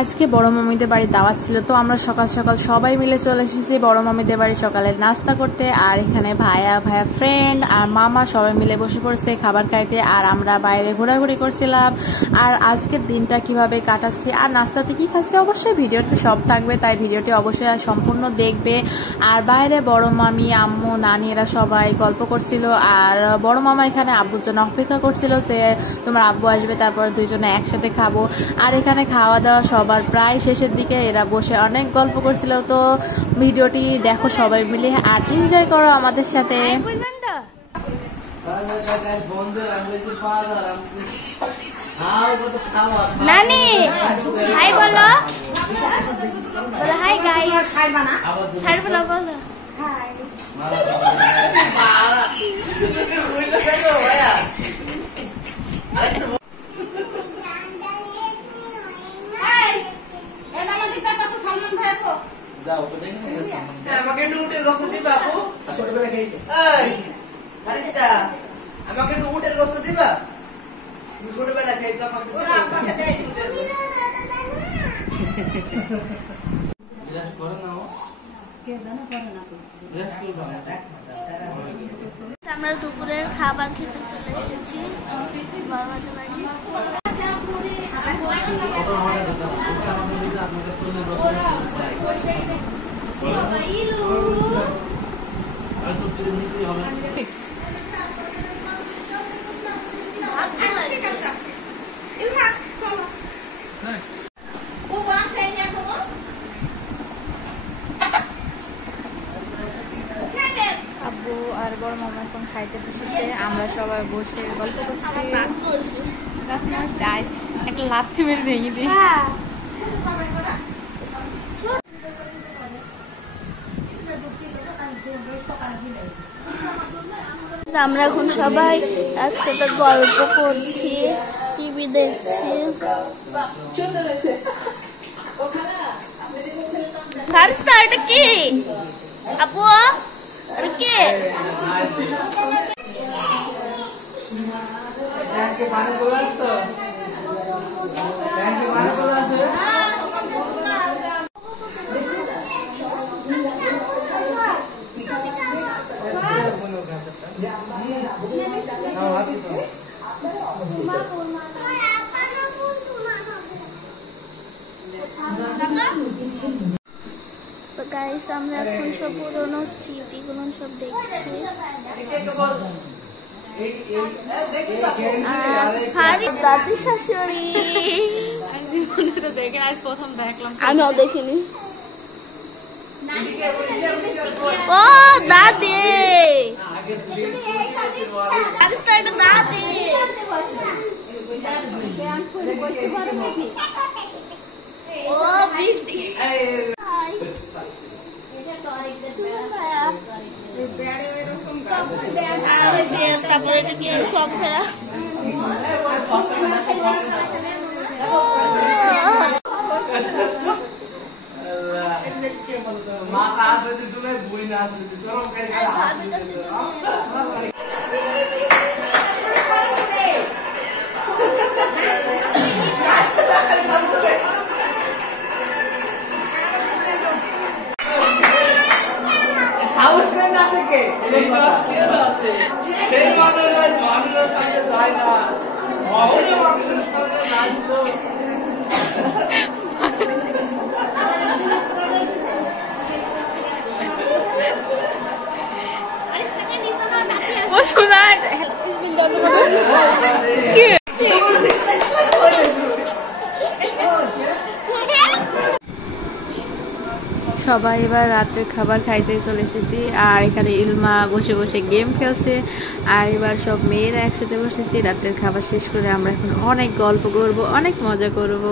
আজকে বড় মামিদের বাড়ি দাওয়াত ছিল, তো আমরা সকাল সকাল সবাই মিলে চলে এসেছি বড় মামিদের বাড়ি সকালে নাস্তা করতে। আর এখানে ভাইয়া ফ্রেন্ড আর মামা সবাই মিলে বসে পড়ছে খাবার খাইতে, আর আমরা বাইরে ঘোরাঘুরি করছিলাম। আর আজকের দিনটা কিভাবে কাটাচ্ছি আর নাস্তাতে কি খাচ্ছি অবশ্যই ভিডিওতে সব থাকবে, তাই ভিডিওটি অবশ্যই সম্পূর্ণ দেখবে। আর বাইরে বড় মামি, আম্মু, নানি এরা সবাই গল্প করছিল, আর বড় মামা এখানে আব্বুর জন্য অপেক্ষা করছিল যে তোমার আব্বু আসবে, তারপর দুইজনে একসাথে খাবো। আর এখানে খাওয়া দাওয়া সবার প্রায় শেষের দিকে, এরা বসে অনেক গল্প করছিল। তো ভিডিওটি দেখো সবাই মিলে আর এনজয় করো আমাদের সাথে। নানি হাই বলো, বলো হাই গাইস, সাইড বলো, বলো হাই। আমাকে একটু উটের গোস্ত দিবা আপু? ছোটবেলা খেয়েছি। এই বারিস্তা, আমাকে একটু উটের গোস্ত দিবা? তুমি ছোটবেলা খেয়েছো, আমাকে আপনাকে দেই উটের গোস্ত। জিজ্ঞেস করো না ও কে জানো করে না তো জিজ্ঞেস করো না। আমরা দুপুরের খাবার খেতে চলে এসেছি বাবাদের বাড়ি। আব্বু আর বড় মামা এখন খাইতে বসেছে, আমরা সবাই বসে গল্প করছি। একটা লাথি মেরে ভেঙে দিই। আমরা এখন সবাই একসাথে গল্প করছি, টিভি দেখছি। এটা কি আপু? এটা কি? তো গাইস আমরা এখন সব পুরোনো স্মৃতিগুলো সব দেখছি। দাদি শাশুড়ি আমিও দেখিনি। ও দাদি, দাদি ও বিটি তারপরে এটা কি সব ফেরা মাতা আসলে শুনে বই না আসলে চরম করে সবাই এবার রাত্রের খাবার খাইতে চলে এসেছি, আর এখানে ইলমা বসে বসে গেম খেলছে, আর এবার সব মেয়েরা একসাথে বসেছি। রাত্রের খাবার শেষ করে আমরা এখন অনেক গল্প করব, অনেক মজা করব।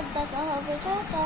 আবার দেখা হবে, টাটা।